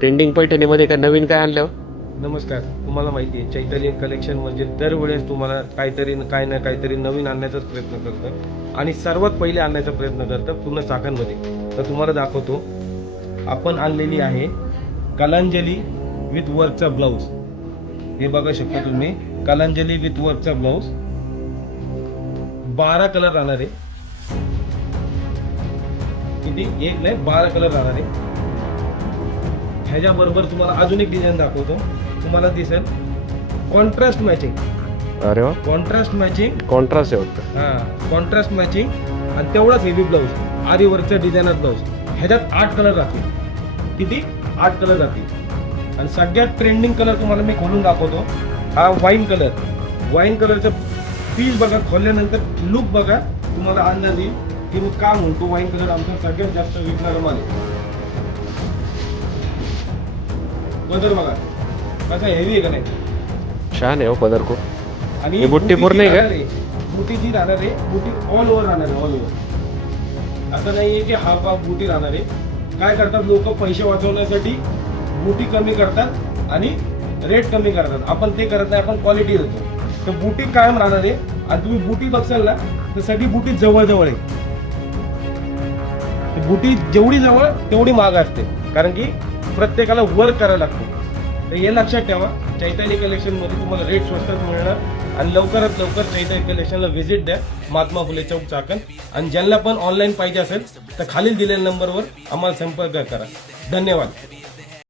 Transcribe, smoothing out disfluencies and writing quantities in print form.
Trending पैठणीमध्ये काय नवीन काय आणलं? नमस्कार. तुम्हाला माहिती आहे चैतन्य कलेक्शन म्हणजे दरवेळेस तुम्हाला काहीतरी काय ना काहीतरी नवीन आणण्याचाच प्रयत्न करतं आणि सर्वात पहिले आणण्याचा प्रयत्न करतं पूर्ण चाकणमध्ये. तर तुम्हाला दाखवतो, आपण आणलेली आहे कलांजली विथ वर्कचा ब्लाऊज. हे बघा शकता तुम्ही, कलांजली विथ वर्कचा ब्लाऊज. 12 कलर राहणार आहे. किती? एक नाही 12 कलर राहणार आहे. ह्याच्याबरोबर तुम्हाला अजून एक डिझाईन दाखवतो. तुम्हाला दिसेल कॉन्ट्रास्ट मॅचिंग. अरे वा, कॉन्ट्रास्ट मॅचिंग. कॉन्ट्रास्ट आहे वाटतं. हां, कॉन्ट्रास्ट मॅचिंग आणि तेवढाच हेवी ब्लाऊज. आरी वर्कचं डिझायनर ब्लाऊज. ह्याच्यात 8 कलर राहतील. किती? 8 कलर राहतील. आणि सगळ्यात ट्रेंडिंग कलर तुम्हाला मी खोलून दाखवतो. हा वाईन कलर. वाईन कलरचं पीस बघा, खोलल्यानंतर लुक बघा, तुम्हाला अंदाज येईल की मी का म्हणतो वाईन कलर आमचा सगळ्यात जास्त विकणारा माल आहे. बदल बघा कसा हेवी आहे का नाही. छान आहे हो पदर खूप. आणि ही बुट्टी पूर्ण आहे का? बुटी जी राहणार आहे, बुटी ऑल ओव्हर राहणार आहे. ऑल ओव्हर असं नाहीये की हाफ हाफ बुटी राहणार आहे. काय करतात लोक, पैसे वाचवण्यासाठी बुटी कमी करतात आणि रेट कमी करतात. आपण ते करत नाही, आपण क्वालिटी देतो. तर बुटी कायम राहणार आहे. आणि तुम्ही बुटी बघसाल ना तर सगळी बुटी जवळ आहे. बुटी जेवढी जवळ तेवढी महाग असते, कारण की प्रत्येकाला वर्क करायला लागतो. तर हे लक्षात ठेवा, चैतन्य कलेक्शनमध्ये तुम्हाला रेट स्वस्तात मिळणार. आणि लवकरात लवकर चैतन्य कलेक्शनला व्हिजिट द्या, महात्मा फुले चौक, चाकण. आणि ज्यांना पण ऑनलाईन पाहिजे असेल तर खालील दिलेल्या नंबरवर आम्हाला संपर्क करा. धन्यवाद.